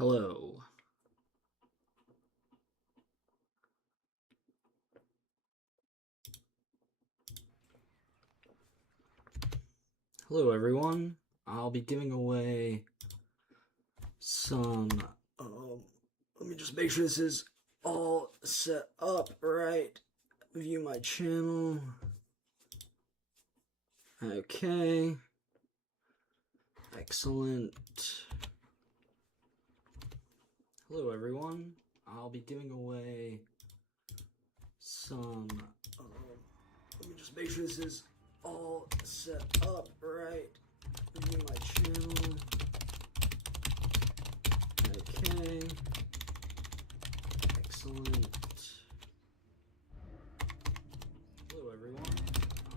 Hello. Hello, everyone. I'll be giving away some, let me just make sure this is all set up right. View my channel. Okay. Excellent. Hello, everyone. I'll be giving away some, let me just make sure this is all set up right. View my channel. Okay. Excellent. Hello, everyone.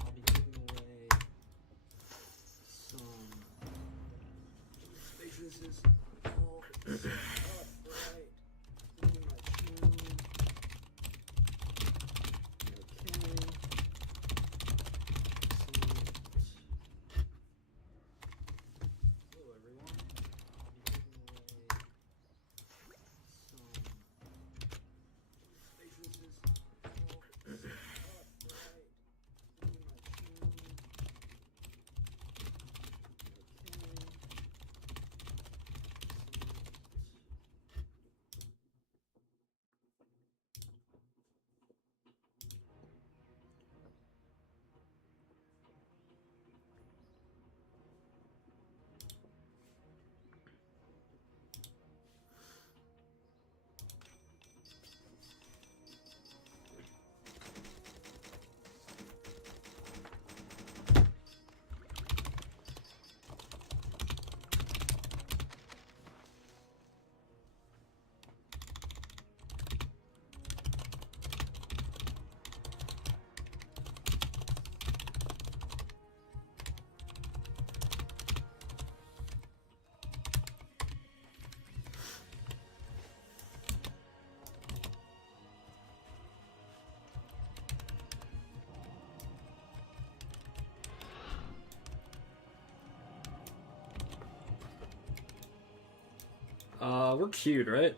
I'll be giving away some. Make sure this is all set up right. View my channel. Okay. Excellent. Hello, everyone. I'll be giving away some. Make sure this is all set up right. View my channel. Okay. We're cute, right?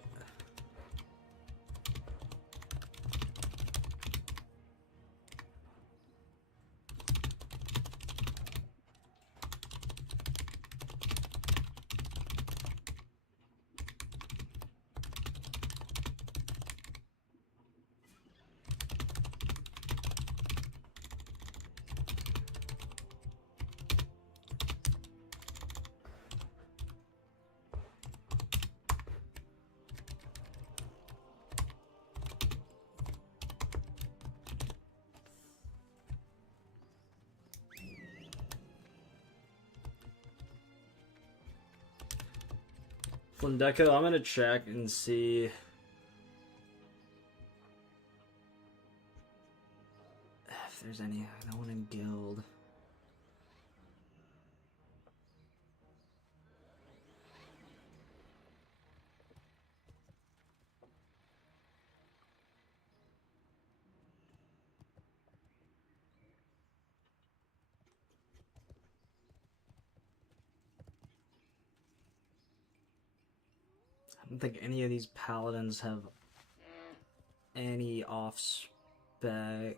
Flindeko, I'm gonna check and see if there's no one in guild. I don't think any of these paladins have any off-spec.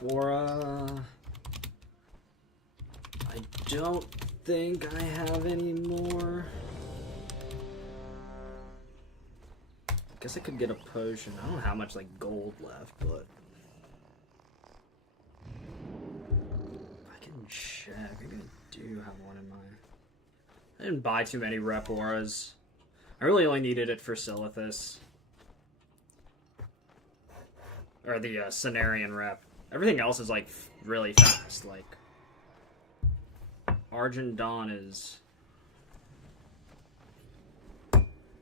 rep aura. I don't think I have any more. Guess I could get a potion. I don't know how much like gold left, but I can check. Maybe I do have one in my. I didn't buy too many rep auras. I really only needed it for Silithus. Or the Cenarian rep. Everything else is like really fast. Like Argent Dawn is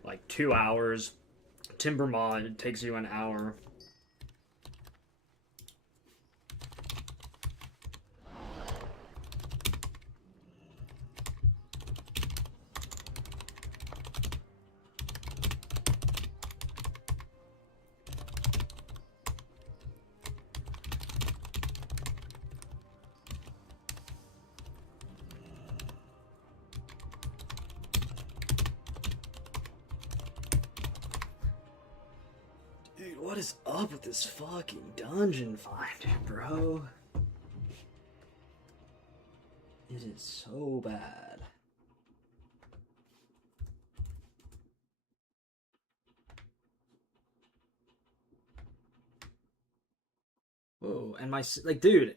like 2 hours. Timber Mod takes you an hour. Dude, what is up with this fucking dungeon finder, bro? It is so bad. Whoa, and my, like, dude.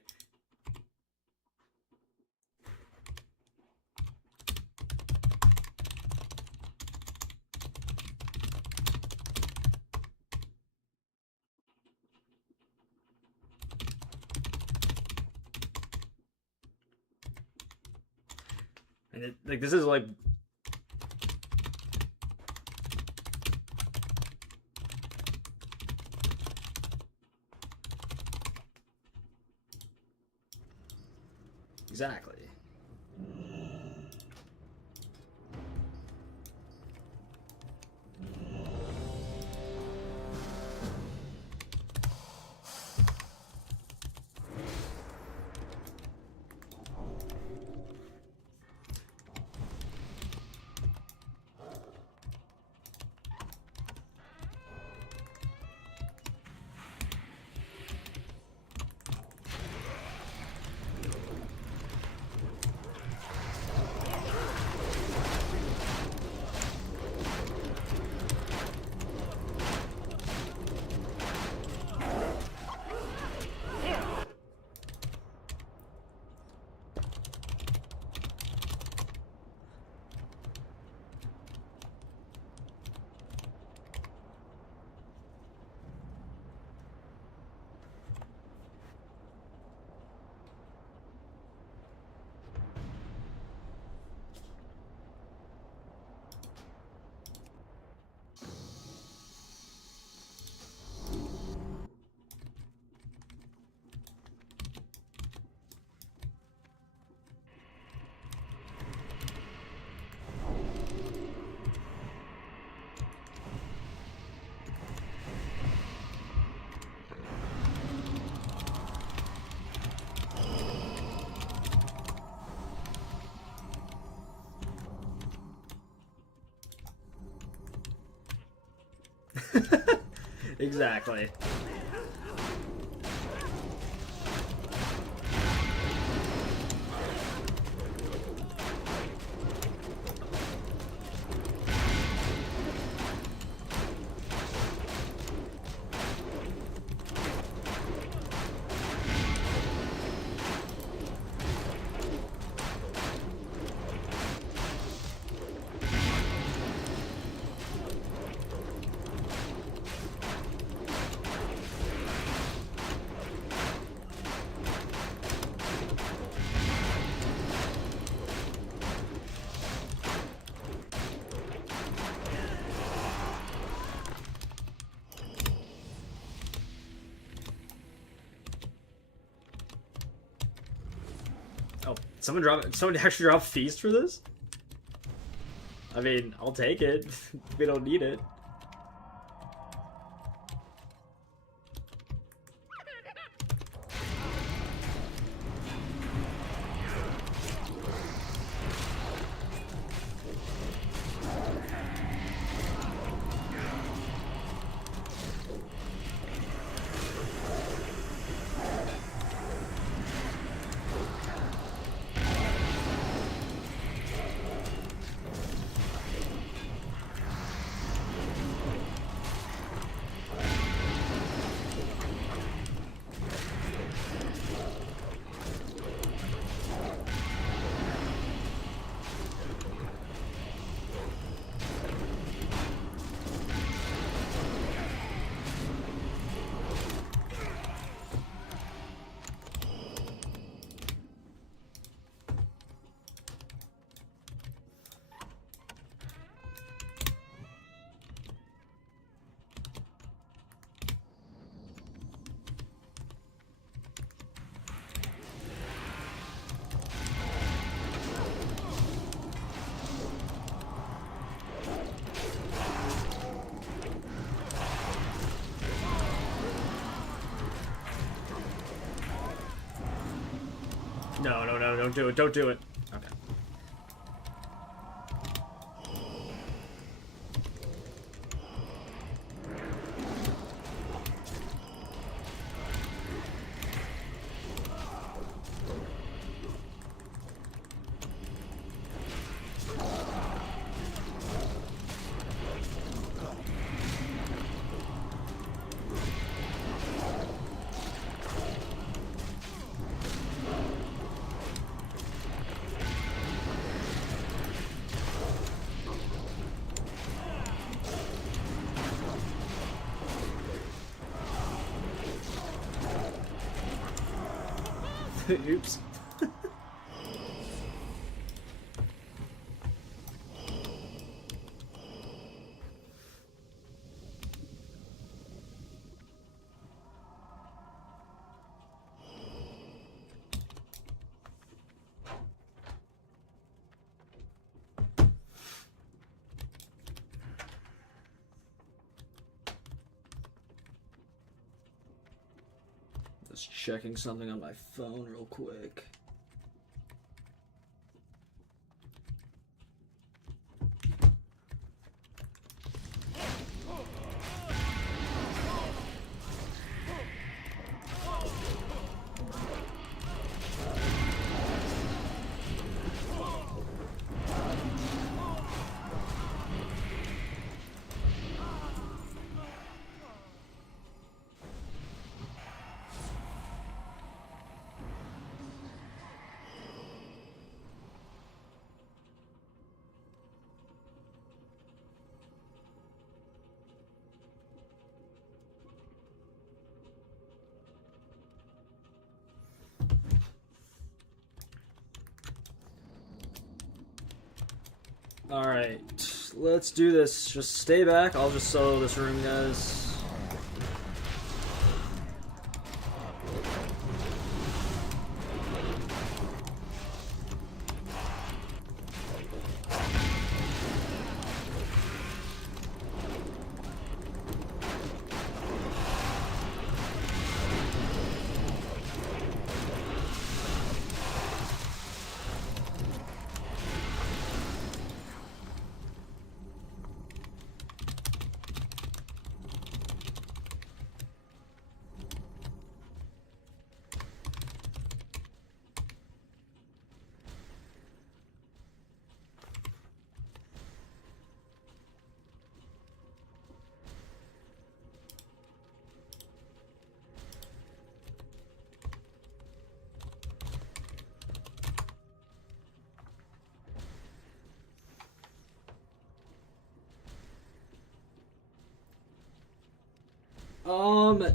And it, like, this is like exactly. Exactly. Oh, someone actually dropped Feast for this? I mean, I'll take it. We don't need it. No, no, no, don't do it. Don't do it. Okay. Oops. Just checking something on my phone real quick. Alright, let's do this. Just stay back. I'll just solo this room, guys.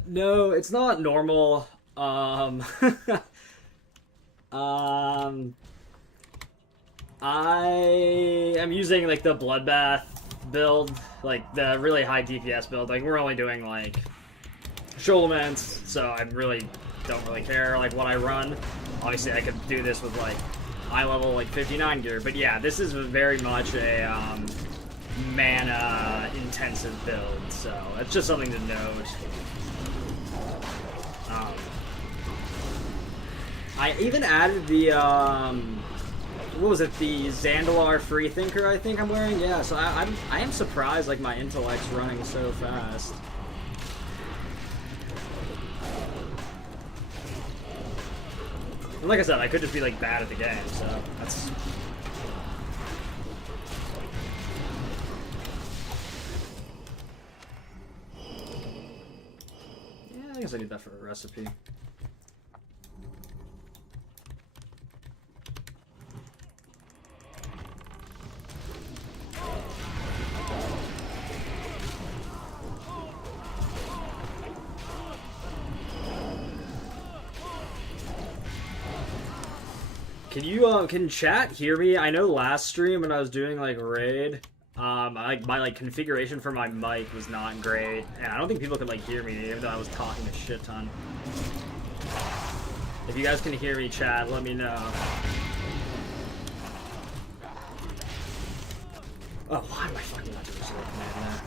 No, it's not normal. I am using like the Bloodbath build, like the really high DPS build. Like we're only doing like Sholements, so I really don't really care like what I run. Obviously, I could do this with like high level like 59 gear, but yeah, this is very much a mana intensive build, so that's just something to note. I even added the what was it, the Zandalar Freethinker I think I'm wearing? Yeah, so I am surprised like my intellect's running so fast. And like I said, I could just be like bad at the game, so that's... Yeah, I guess I need that for a recipe. Can chat hear me? I know last stream when I was doing like raid, my like configuration for my mic was not great, and I don't think people could like hear me even though I was talking a shit ton. If you guys can hear me, chat, let me know. Oh, why am I fucking not doing this command there?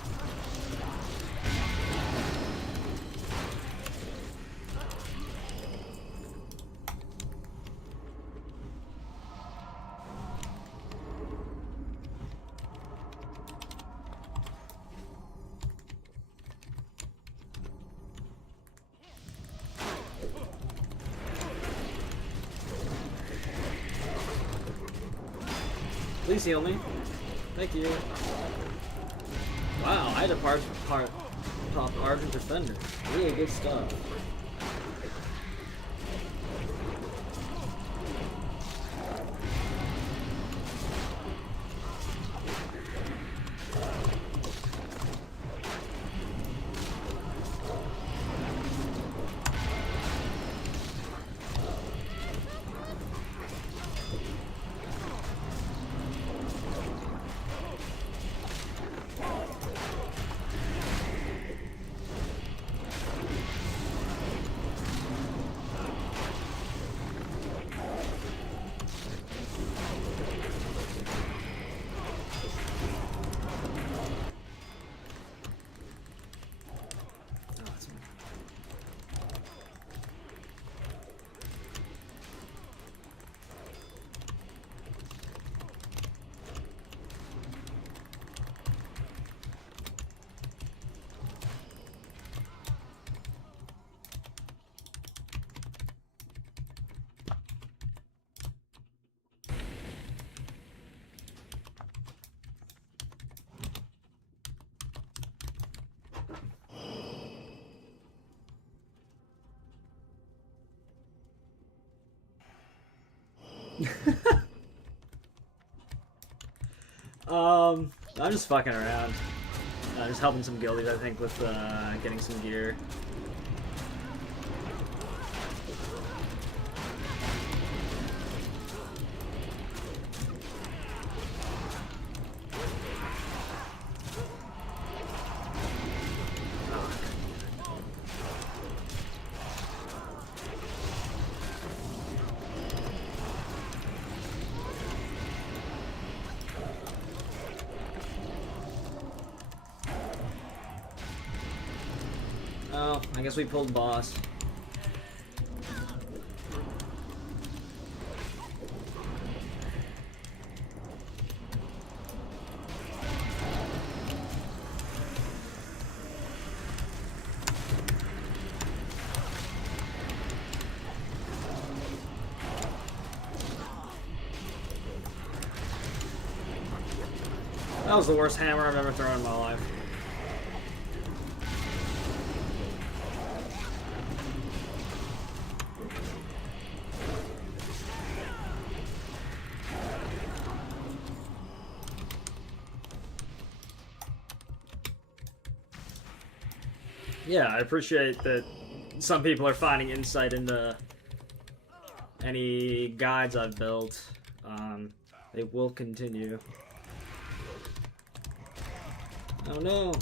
Please heal me. Thank you. Wow, I had a top Argent Defender. Really good stuff. I'm just fucking around. Just helping some guildies, I think, with getting some gear. Oh, I guess we pulled boss. That was the worst hammer I've ever thrown in my life. Yeah, I appreciate that some people are finding insight into any guides I've built. They will continue. Oh no!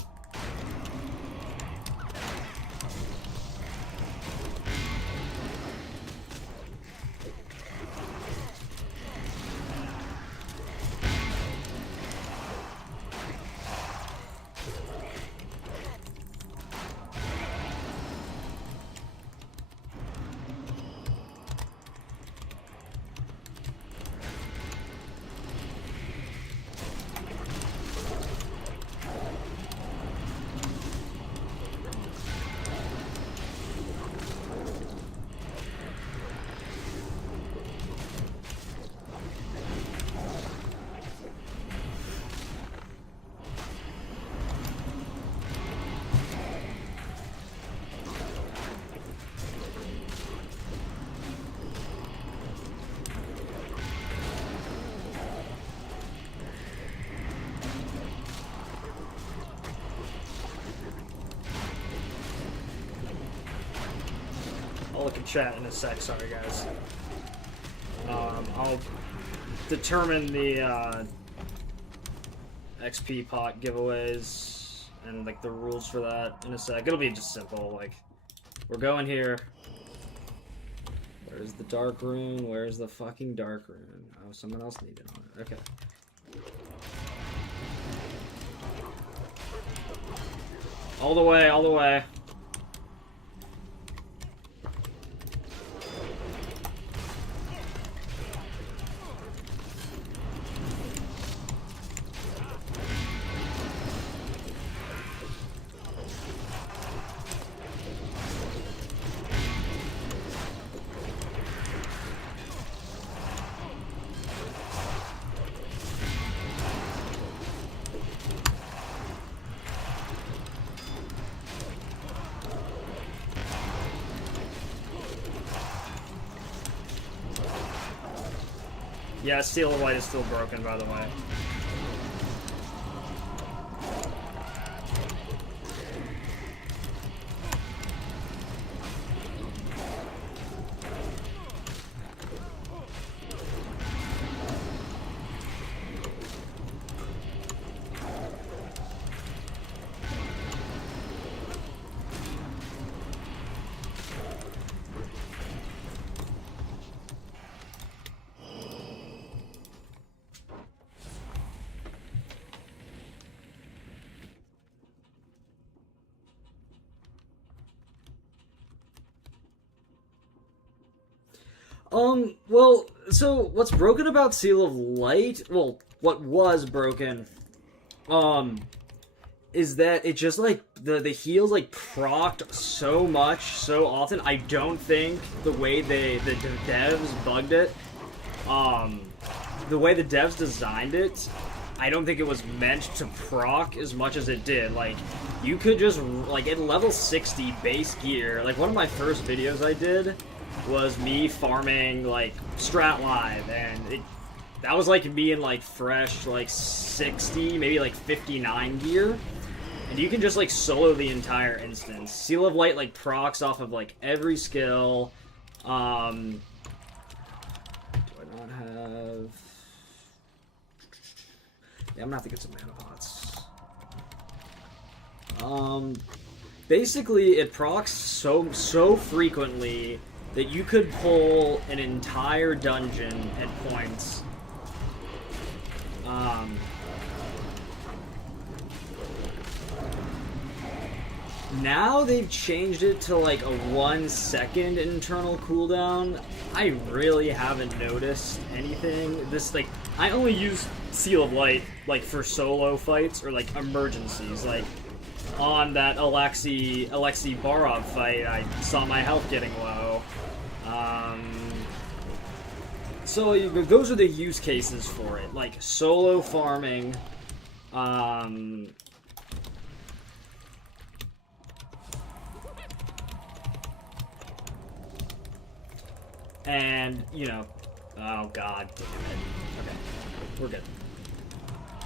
I'll look at chat in a sec, sorry guys. I'll determine the XP pot giveaways and like the rules for that in a sec. It'll be just simple, like we're going here. Where's the dark rune? Where's the fucking dark rune? Oh, someone else needed on it. Okay. All the way, all the way. Yeah, Seal of Light is still broken, by the way. Well, so what's broken about Seal of Light? Well, what was broken, is that it just like the heals like procced so much so often. I don't think the way the devs bugged it, the way the devs designed it, I don't think it was meant to proc as much as it did. Like, you could just like at level 60 base gear. Like one of my first videos I did was me farming like Strat Live, and that was like me in like fresh like 60, maybe like 59 gear. And you can just like solo the entire instance. Seal of Light like procs off of like every skill. Do I not have... Yeah, I'm gonna have to get some mana pots. Basically it procs so frequently that you could pull an entire dungeon at points. Now they've changed it to like a 1 second internal cooldown. I really haven't noticed anything. This, like, I only use Seal of Light like for solo fights or like emergencies. Like on that Alexei Barov fight, I saw my health getting low. So those are the use cases for it, like solo farming, and, you know, oh god damn it. Okay, we're good.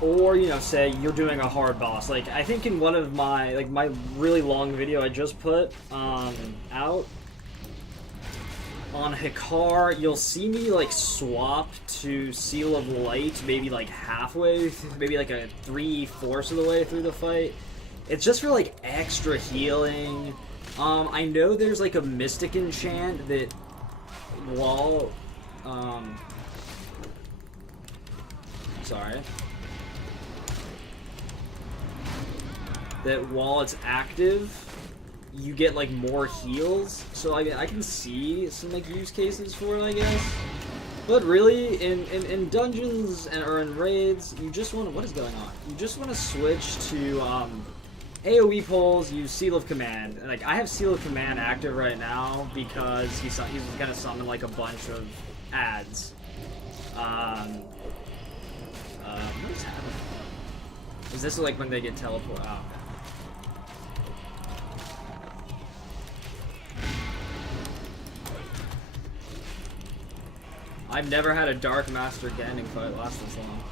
Or, you know, say you're doing a hard boss. Like, I think in one of my, like, my really long video I just put out, on Hikar, you'll see me, like, swap to Seal of Light maybe, like, halfway, maybe, like, a 3/4 of the way through the fight. It's just for, like, extra healing. I know there's, like, a Mystic enchant that, while, sorry. That while it's active, you get like more heals, so I can see some like use cases for it, I guess. But really, in dungeons or in raids, you just want to, what is going on? You just want to switch to AOE pulls. Use Seal of Command. Like, I have Seal of Command active right now because he's gonna summon like a bunch of ads. What is happening? Is this like when they get teleported? Oh, okay. I've never had a Dark Master Ganding fight last this long.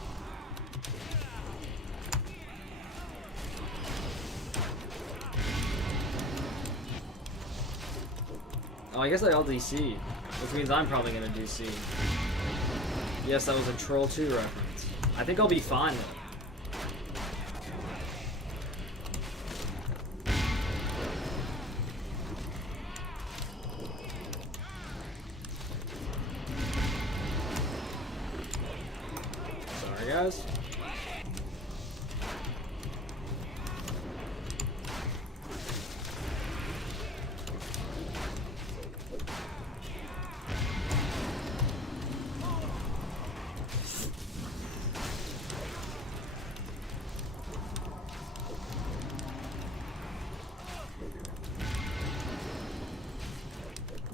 Oh, I guess I'll DC, which means I'm probably gonna DC. Yes, that was a Troll 2 reference. I think I'll be fine though. Guys.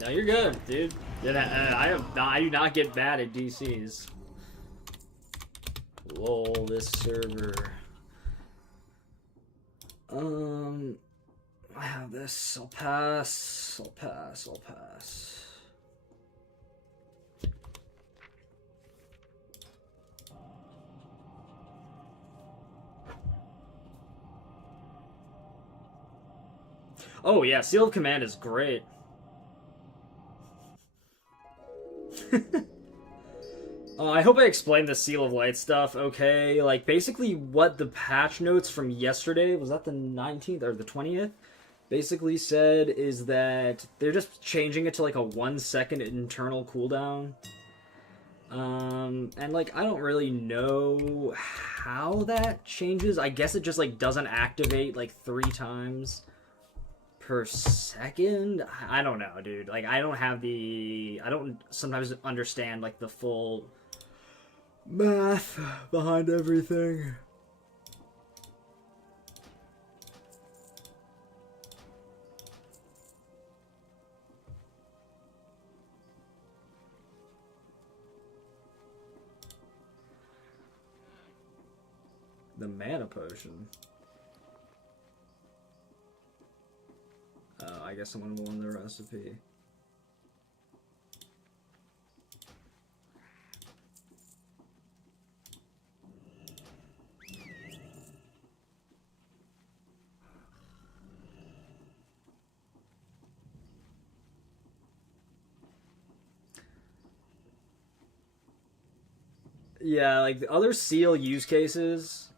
No, you're good, dude. I do not get bad at DCs. Lol, this server. I have this. I'll pass. Oh yeah, Seal of Command is great. I hope I explained the Seal of Light stuff okay. Like, basically what the patch notes from yesterday, was that the 19th or the 20th? Basically said is that they're just changing it to like a 1 second internal cooldown. And like, I don't really know how that changes. I guess it just like doesn't activate like 3 times per second. I don't know, dude. Like, I don't sometimes understand like the full math behind everything. The mana potion. I guess someone won the recipe. Yeah, like the other seal use cases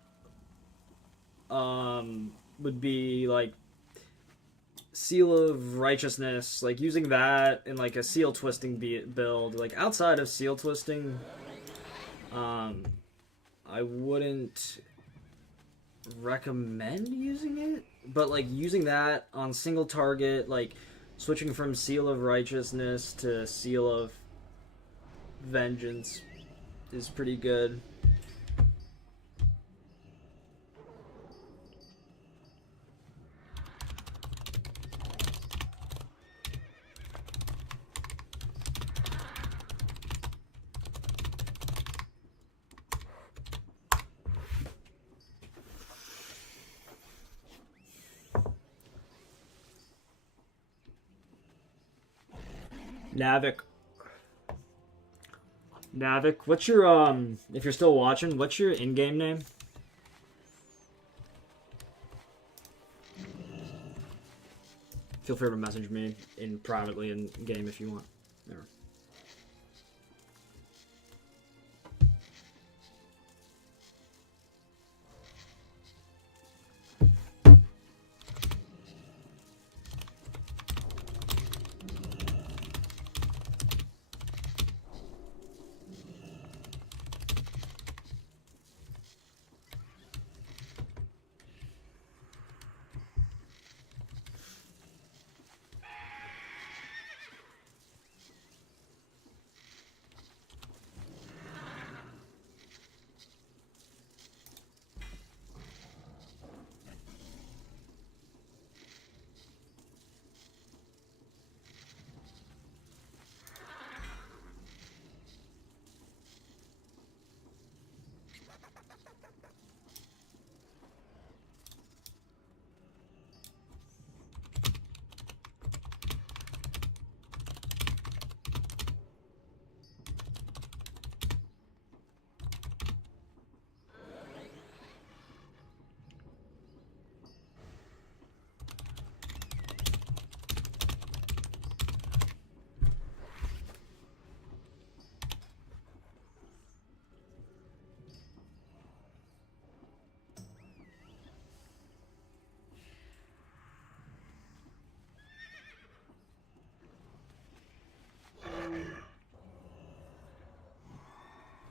would be like Seal of Righteousness, like using that in like a seal twisting build. Like outside of seal twisting, I wouldn't recommend using it, but like using that on single target, like switching from Seal of Righteousness to Seal of Vengeance is pretty good. Navik, what's your if you're still watching, what's your in-game name? Feel free to message me in privately in game if you want. There.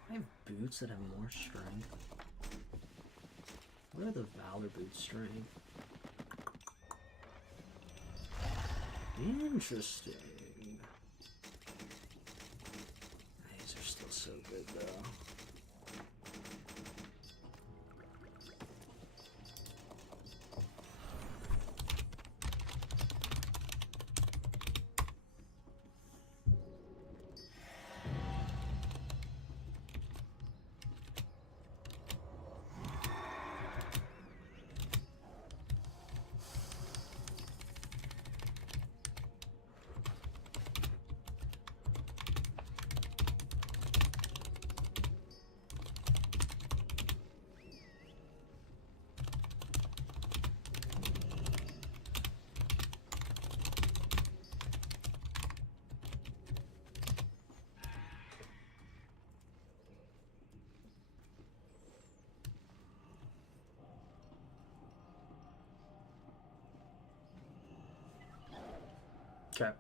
I have boots that have more strength. What are the Valor boots strength? Interesting. These are still so good though. Okay.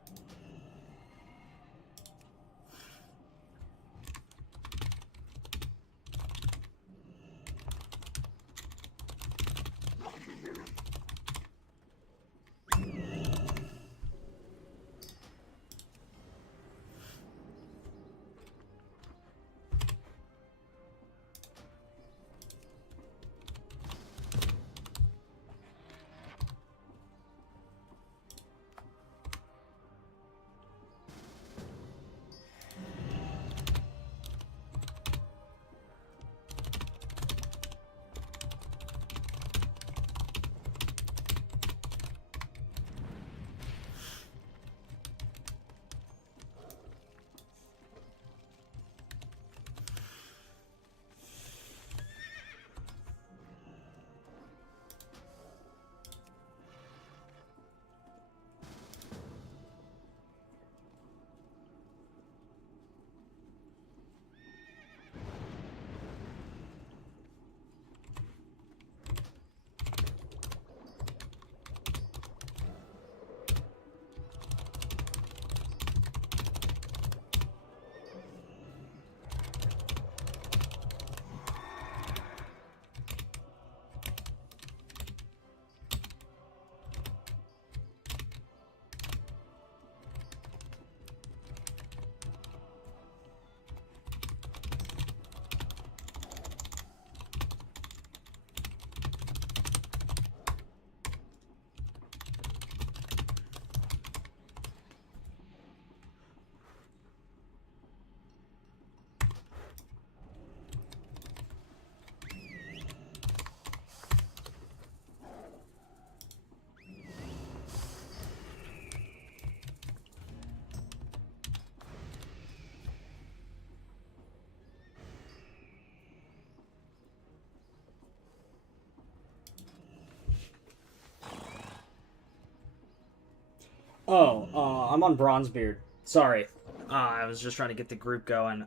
Oh, I'm on Bronzebeard. Sorry. I was just trying to get the group going.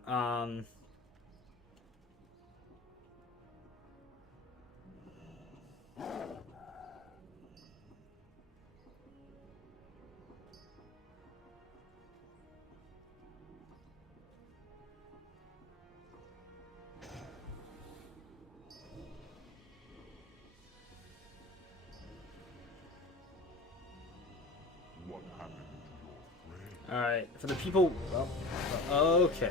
Alright, for the people... Oh, okay.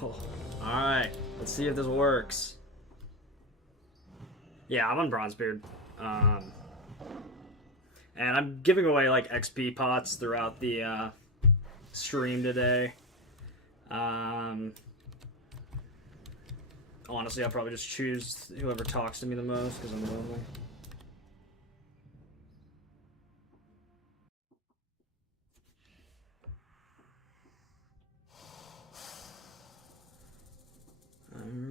Oh, alright, let's see if this works. Yeah, I'm on Bronzebeard. And I'm giving away, like, XP pots throughout the, stream today. Honestly, I'll probably just choose whoever talks to me the most, because I'm lonely.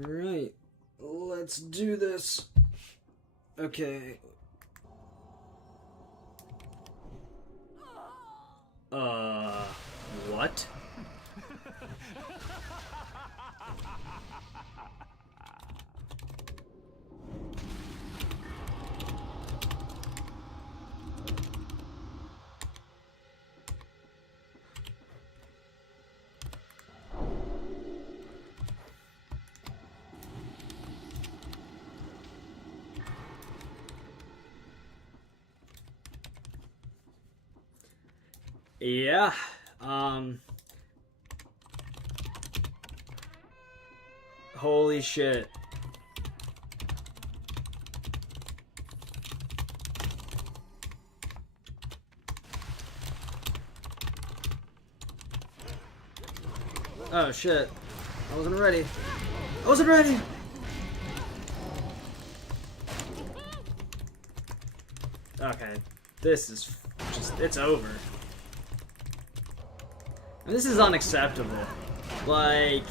Alright, let's do this. Okay. What? Yeah, holy shit. Oh shit, I wasn't ready. I wasn't ready! Okay, this is just, it's over. And this is unacceptable. Like,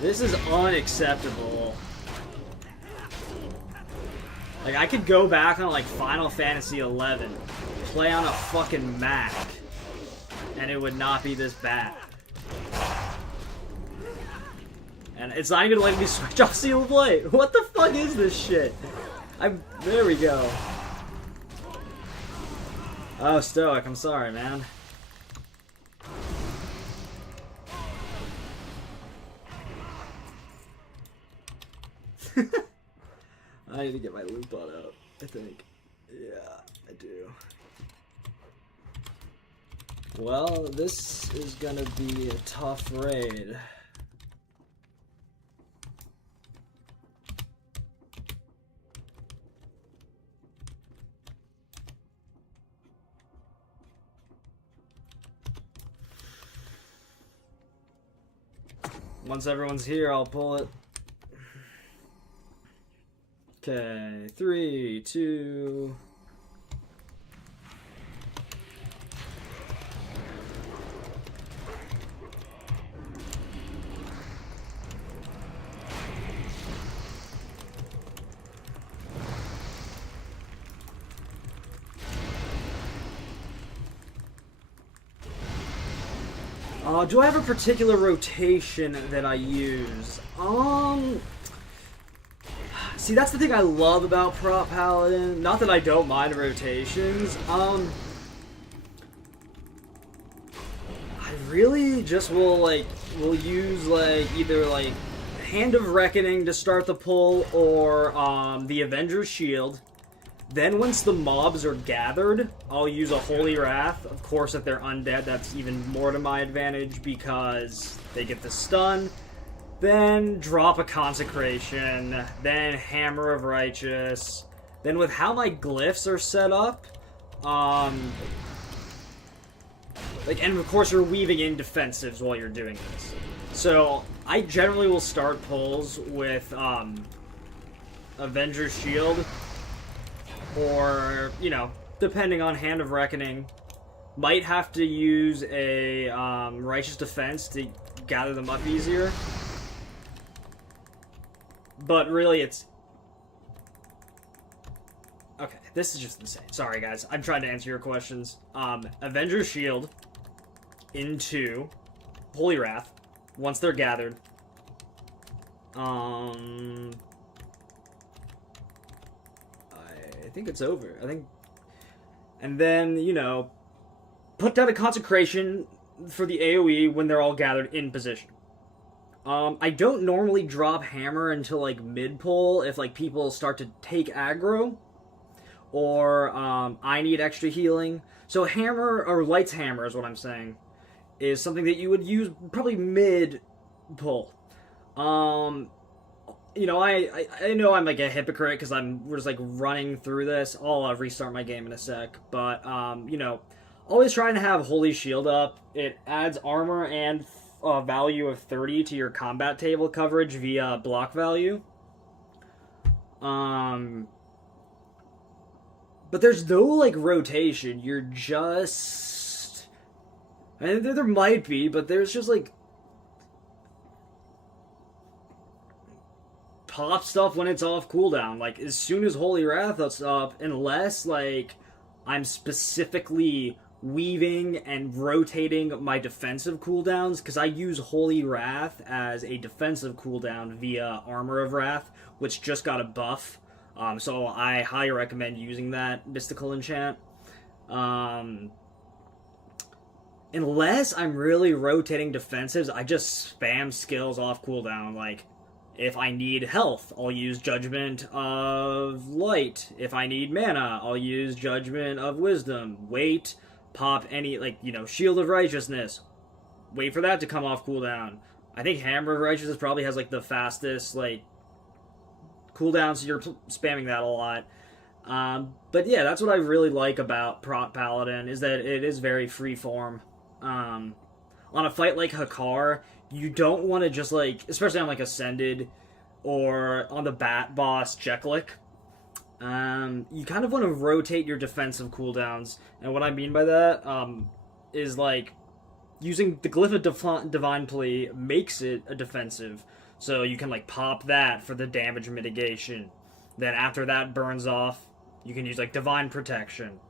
this is unacceptable. Like, I could go back on, like, Final Fantasy 11, play on a fucking Mac, and it would not be this bad. And it's not even letting me switch off Seal of Light. What the fuck is this shit? There we go. Oh, Stoic, I'm sorry, man. I need to get my loot bot up, I think. Yeah, I do. Well, this is gonna be a tough raid. Once everyone's here, I'll pull it. Okay, 3, 2... do I have a particular rotation that I use? See, that's the thing I love about Prot Paladin. Not that I don't mind rotations. I really just will use either Hand of Reckoning to start the pull, or the Avenger's Shield. Then once the mobs are gathered, I'll use a Holy Wrath. Of course, if they're undead, that's even more to my advantage because they get the stun. Then drop a Consecration. Then Hammer of Righteous. Then with how my glyphs are set up, and of course you're weaving in defensives while you're doing this. So I generally will start pulls with Avenger's Shield. Or, depending on Hand of Reckoning, might have to use a Righteous Defense to gather them up easier. But really, it's... Okay, this is just insane. Sorry, guys. I'm trying to answer your questions. Avenger's Shield into Holy Wrath, once they're gathered. I think it's over. And then, put down a Consecration for the AoE when they're all gathered in position. I don't normally drop Hammer until, mid-pull if, people start to take aggro. Or, I need extra healing. So Hammer, or Light's Hammer is what I'm saying, is something that you would use probably mid-pull. I know I'm a hypocrite because we're just running through this. I'll restart my game in a sec, but always trying to have Holy Shield up. It adds armor and value of 30 to your combat table coverage via block value. But there's no rotation. You're just, and there might be, but there's just pop stuff when it's off cooldown. As soon as Holy Wrath is up, unless, I'm specifically weaving and rotating my defensive cooldowns, because I use Holy Wrath as a defensive cooldown via Armor of Wrath, which just got a buff. So I highly recommend using that mystical enchant. Unless I'm really rotating defensives, I just spam skills off cooldown, if I need health, I'll use Judgment of Light. If I need mana, I'll use Judgment of Wisdom. Wait, pop any, Shield of Righteousness. Wait for that to come off cooldown. I think Hammer of Righteousness probably has, the fastest, cooldown, so you're spamming that a lot. But yeah, that's what I really like about Prot Paladin, is that it is very freeform. On a fight like Hakar, you don't want to just, especially on, Ascended, or on the Bat Boss, Jeklik, you kind of want to rotate your defensive cooldowns, and what I mean by that, is, using the Glyph of Divine Plea makes it a defensive, so you can, pop that for the damage mitigation. Then after that burns off, you can use like Divine Protection.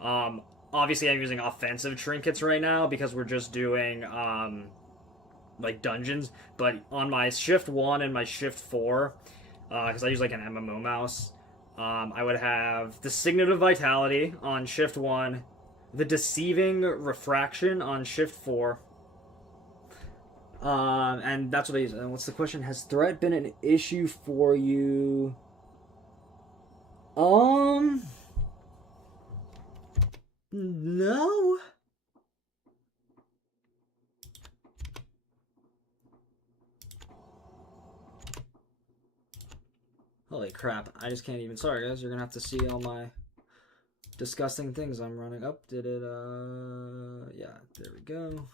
Obviously, I'm using offensive trinkets right now because we're just doing like dungeons. But on my shift 1 and my shift 4, because I use like an MMO mouse, I would have the Signet of Vitality on shift 1, the Deceiving Refraction on shift 4. And that's what I use. And what's the question? Has threat been an issue for you? No. Holy crap, I just can't even. Sorry, guys, you're gonna have to see all my disgusting things I'm running. Up, did it, yeah, there we go.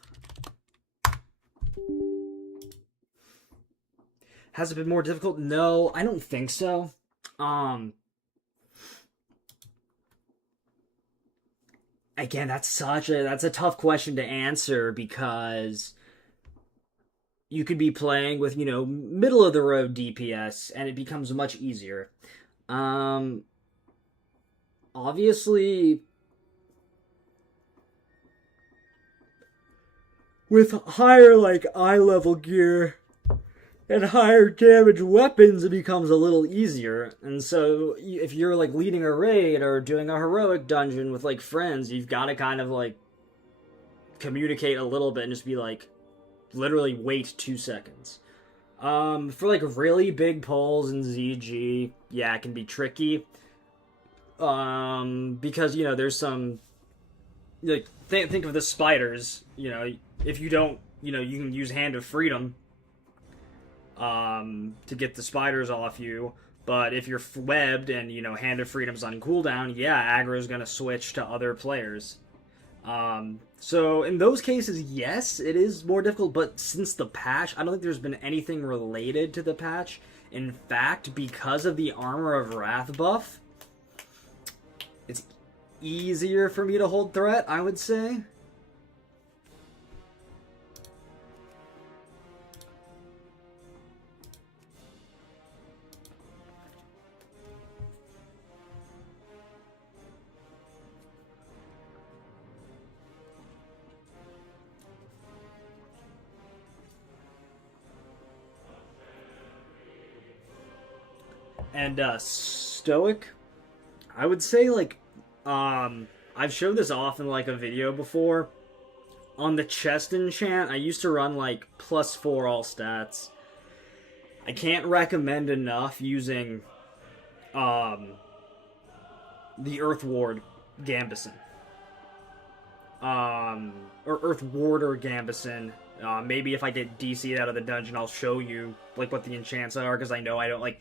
Has it been more difficult? No, I don't think so. Again, that's a tough question to answer because you could be playing with, middle of the road DPS and it becomes much easier. Obviously with higher like eye level gear and higher damage weapons, it becomes a little easier. And so if you're like leading a raid or doing a heroic dungeon with like friends, you've got to kind of like communicate a little bit and just be like, literally wait 2 seconds. For like really big pulls in ZG, yeah, it can be tricky. Because there's some like think of the spiders. If you don't, you can use Hand of Freedom to get the spiders off you. But if you're webbed and Hand of Freedom's on cooldown, yeah, aggro's gonna switch to other players. So in those cases, yes, it is more difficult, but since the patch, I don't think there's been anything related to the patch. In fact, because of the Armor of Wrath buff, it's easier for me to hold threat, I would say. And Stoic, I would say like I've showed this off in like a video before. On the chest enchant, I used to run like +4 all stats. I can't recommend enough using the Earth Ward Gambison. Or Earth Warder Gambison. Maybe if I get DC'd out of the dungeon, I'll show you like what the enchants are, because I know I don't like.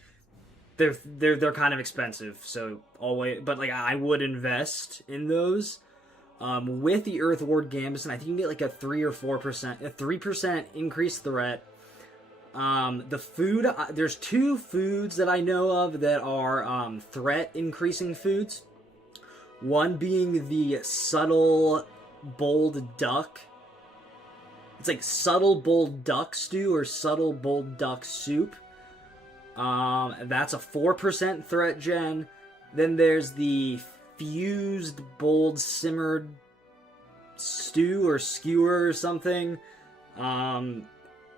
They're kind of expensive, so always. But like I would invest in those. With the Earth Ward Gambison, I think you can get like a 3% increased threat. The food, there's 2 foods that I know of that are threat increasing foods. One being the Subtle Bold Duck. It's like Subtle Bold Duck Stew or Subtle Bold Duck Soup. That's a 4% threat gen. Then there's the Fused Bold Simmered Stew or Skewer or something. And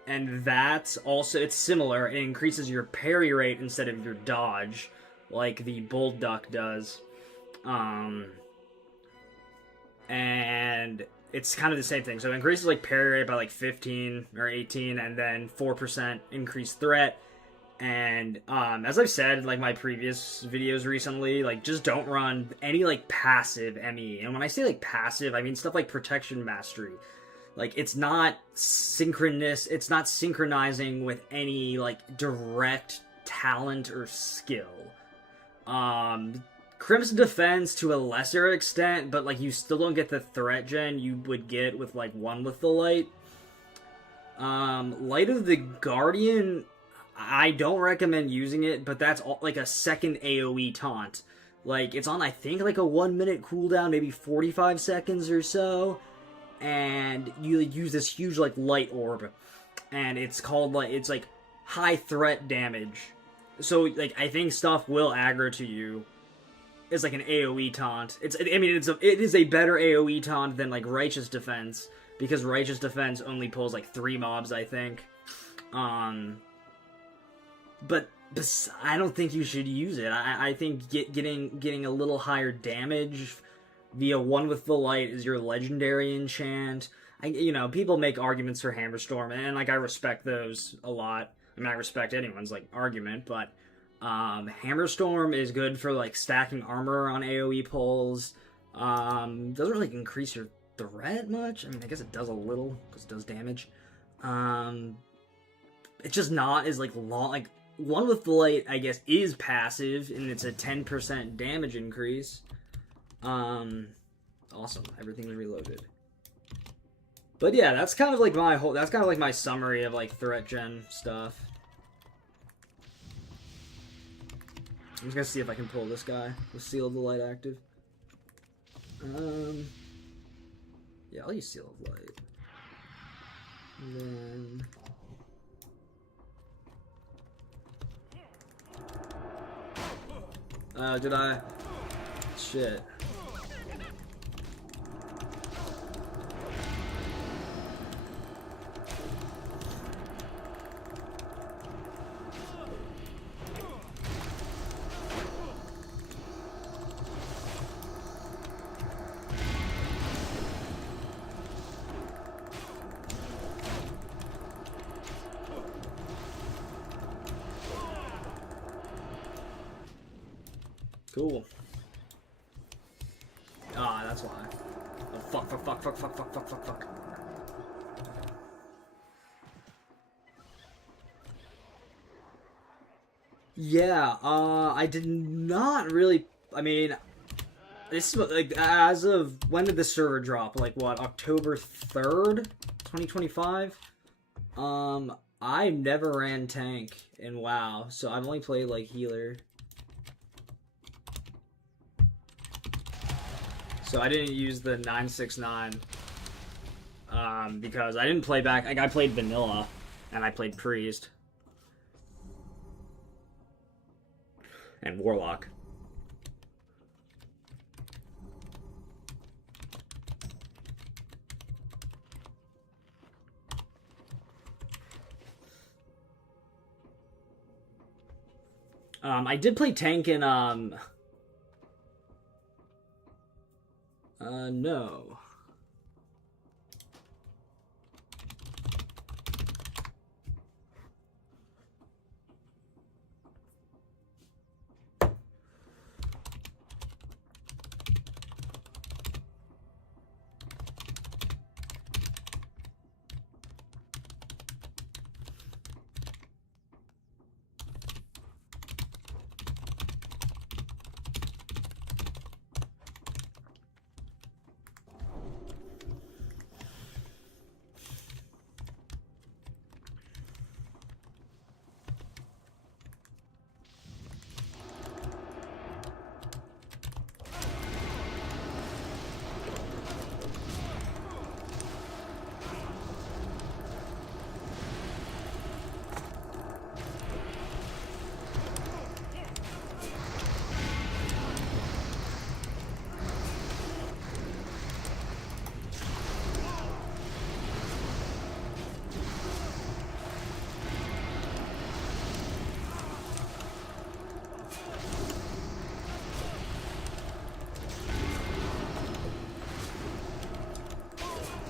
that's also, it's similar. It increases your parry rate instead of your dodge, like the Bold Duck does. And it's kind of the same thing. So it increases like parry rate by like 15 or 18, and then 4% increased threat. And as I've said like my previous videos recently, like just don't run any like passive ME. And when I say like passive, I mean stuff like Protection Mastery. Like it's not it's not synchronizing with any like direct talent or skill. Crimson Defense to a lesser extent, but like you still don't get the threat gen you would get with like One with the Light. Light of the Guardian, I don't recommend using it, but that's all, like a second AoE taunt. Like, it's on, I think, like a 1 minute cooldown, maybe 45 seconds or so. And you use this huge, like, light orb. And it's called, like, it's like high threat damage. So like I think stuff will aggro to you. It's like an AoE taunt. It is a better AoE taunt than like Righteous Defense, because Righteous Defense only pulls like 3 mobs, I think. But I don't think you should use it. I think getting a little higher damage via One with the Light is your legendary enchant. People make arguments for Hammerstorm, and like I respect those a lot. I mean, I respect anyone's like argument, but Hammerstorm is good for like stacking armor on AoE pulls. Doesn't really increase your threat much. I mean, I guess it does a little because it does damage. It's just not as like long. Like One with the Light, I guess, is passive, and it's a 10% damage increase. Awesome. Everything's reloaded. But yeah, that's kind of like my summary of like threat gen stuff. I'm just gonna see if I can pull this guy with Seal of the Light active. Yeah, I'll use Seal of Light. And then did I? Shit. Cool. Ah, that's why. Oh, fuck. Yeah, I did not really... I mean, this is like, as of... When did the server drop? Like, what, October 3rd? 2025? I never ran tank in WoW, so I've only played, like, healer. So I didn't use the 969 because I didn't play back. Like I played vanilla and I played priest and warlock. I did play tank in no.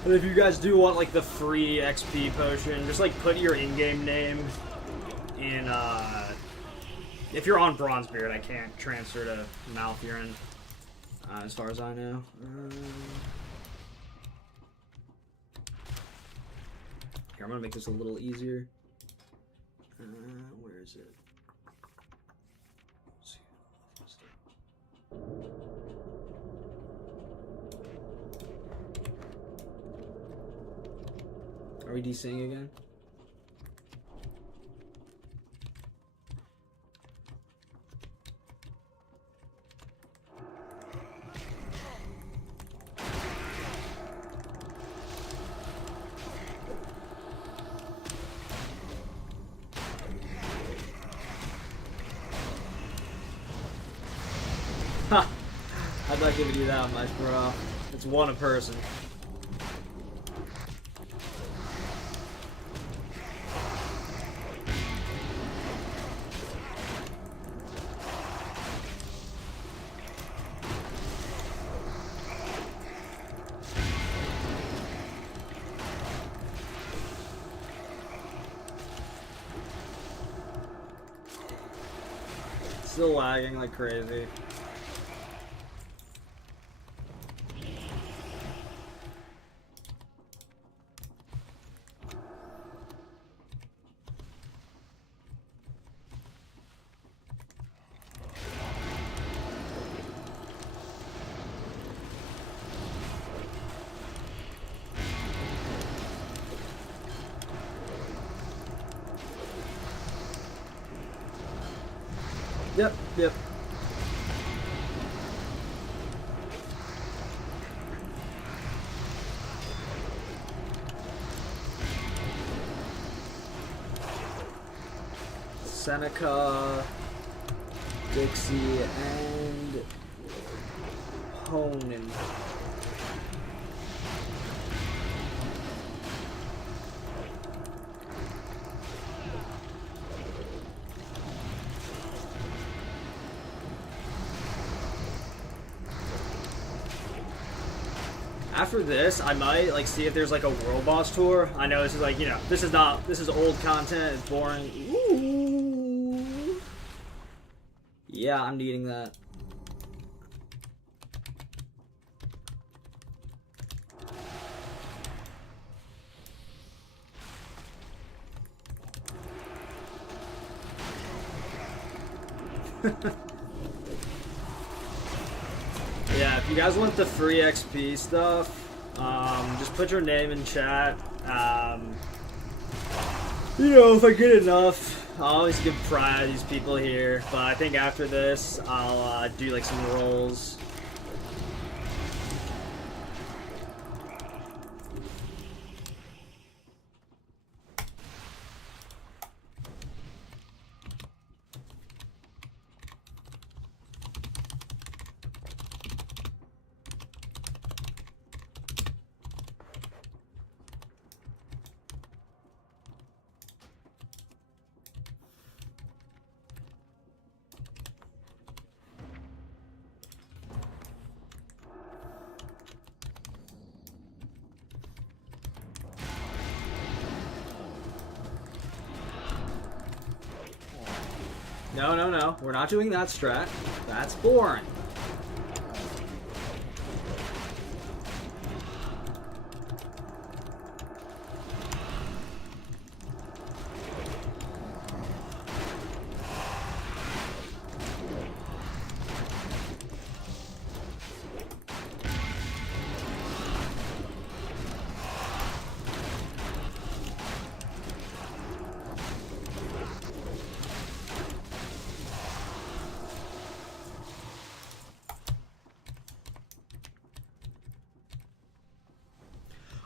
But if you guys do want like the free XP potion, just like put your in-game name in if you're on Bronzebeard, I can't transfer to Malthurin, as far as I know. Here, I'm gonna make this a little easier. Where is it? Are we DCing again? not giving you that much, bro. It's one a person. Still lagging like crazy. Yep. Seneca, Dixie, and Honan. After this, I might like see if there's like a world boss tour. I know this is like, you know, this is old content, it's boring. Ooh. Yeah, I'm needing that. Yeah, if you guys want the free XP stuff, just put your name in chat. You know, if I get enough, I'll always give priority to these people here. But I think after this, I'll do like some rolls. No. We're not doing that strat. That's boring.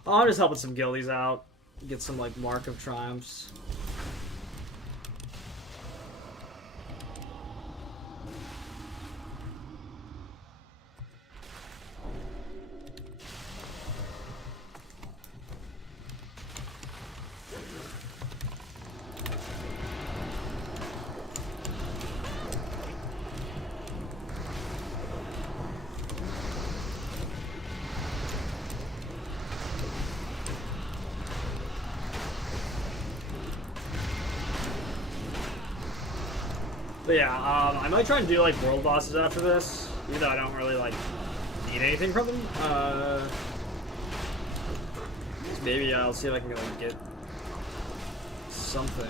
I'm just helping some guildies out. Get some, like, Mark of Triumphs. But yeah, I might try and do like world bosses after this, even though I don't really like need anything from them. Maybe I'll see if I can like get something.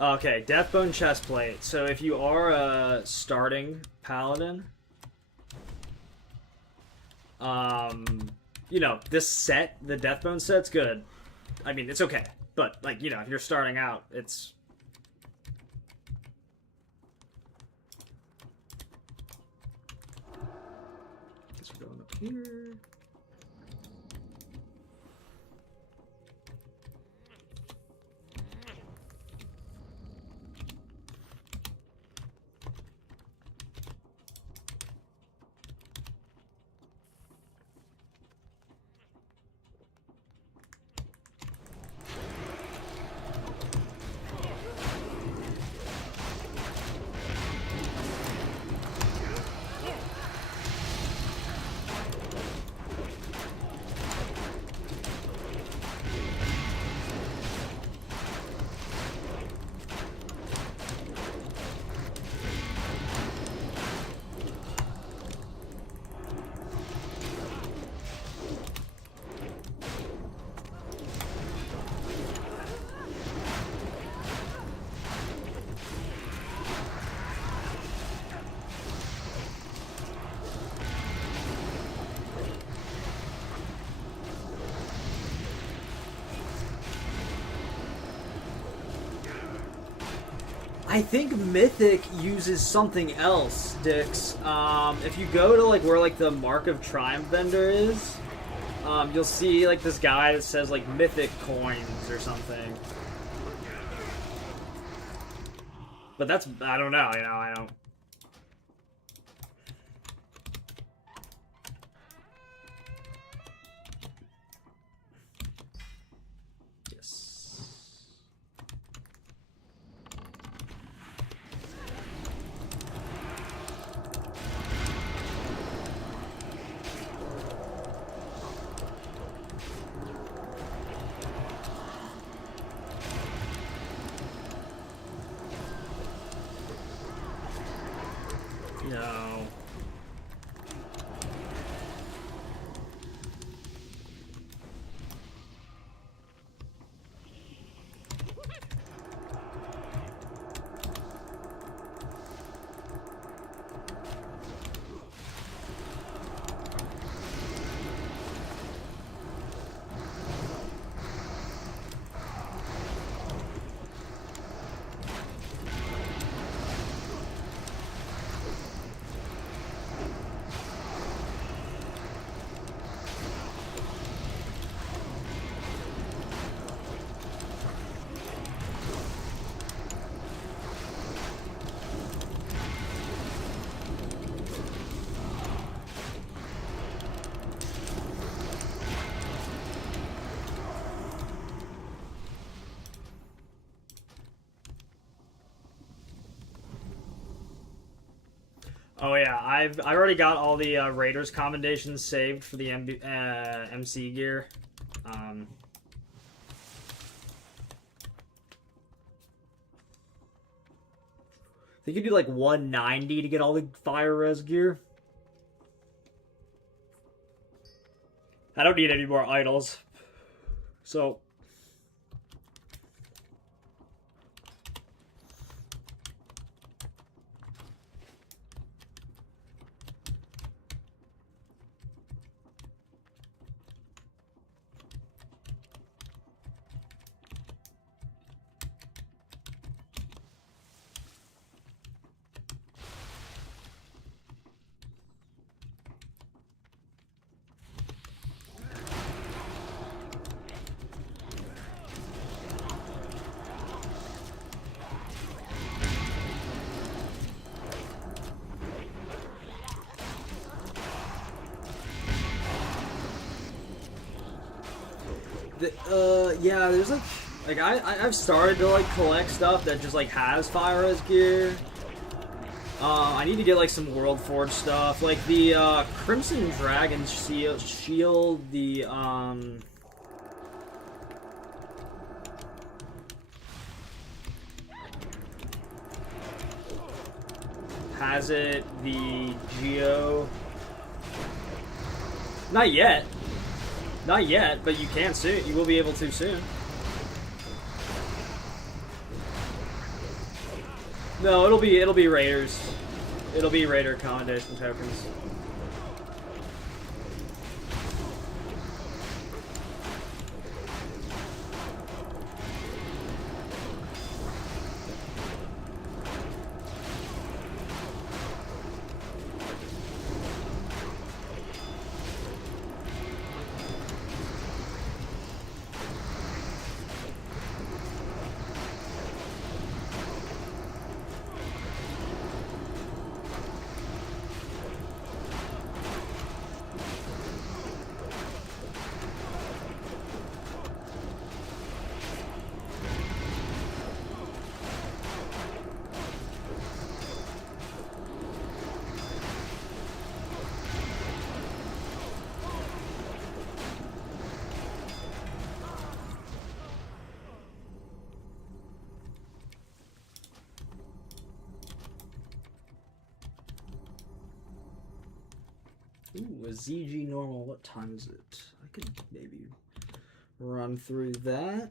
Okay, Deathbone Chestplate. So if you are a starting paladin, you know, this set, the Deathbone set's good. I mean, it's okay. But, like, you know, if you're starting out, it's... Guess we're going up here. I think Mythic uses something else, Dix. If you go to like where like the Mark of Triumph vendor is, you'll see like this guy that says like Mythic coins or something. But that's, I don't know, you know, I don't. Yes. No. Oh yeah, I've already got all the Raiders commendations saved for the MC gear. I think you do like 190 to get all the fire res gear. I don't need any more idols, so. Yeah, there's like I've started to like collect stuff that just like has fire res gear. I need to get like some World Forge stuff, like the Crimson Dragon shield, the has it, the Geo. Not yet. Not yet, but you can soon. You will be able to soon. No, it'll be Raiders. It'll be Raider commendation tokens. Ooh, a ZG normal. What time is it? I could maybe run through that.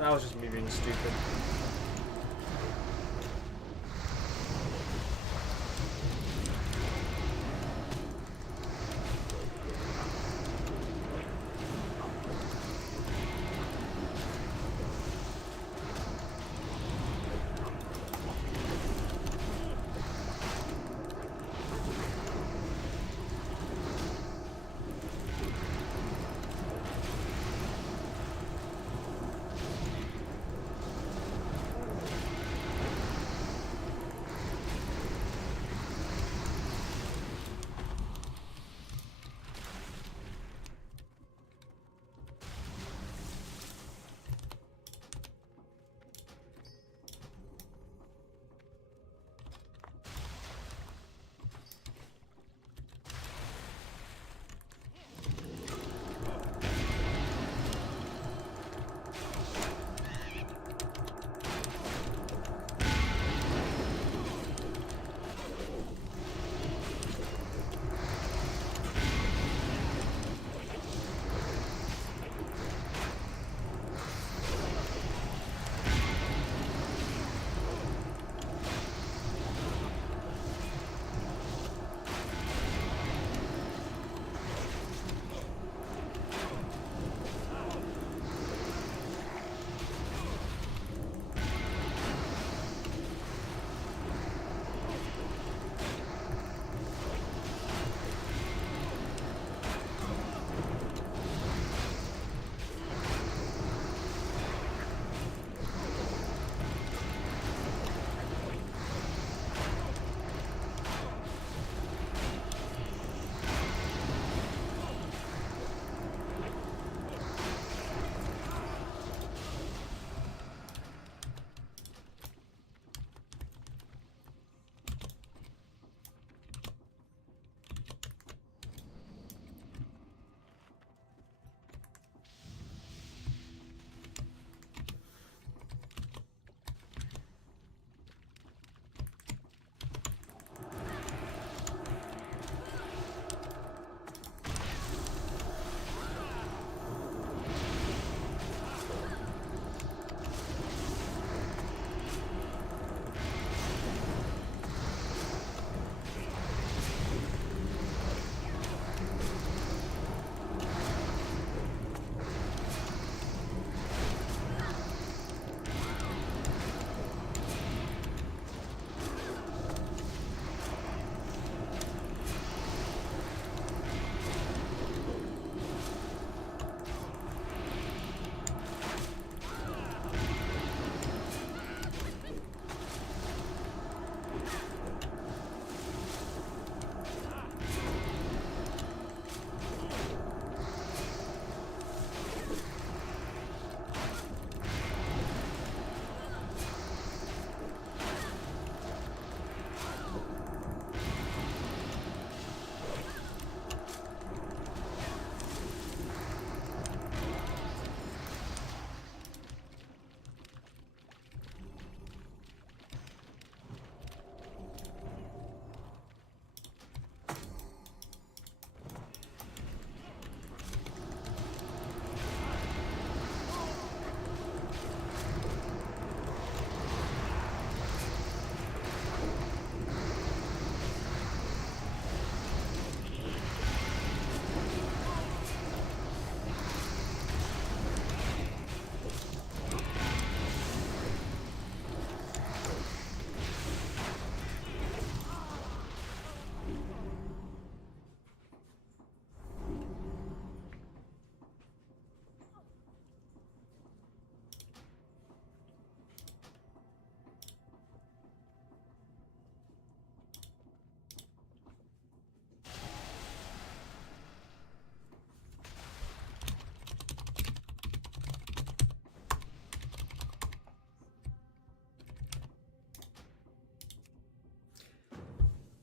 That was just me being stupid.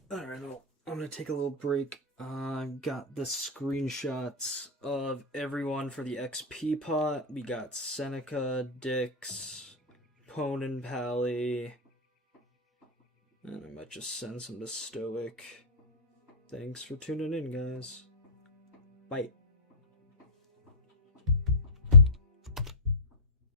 Alright, well, I'm gonna take a little break. Got the screenshots of everyone for the XP pot. We got Seneca, Dix, Ponin Pally, and I might just send some to Stoic. Thanks for tuning in, guys. Bye.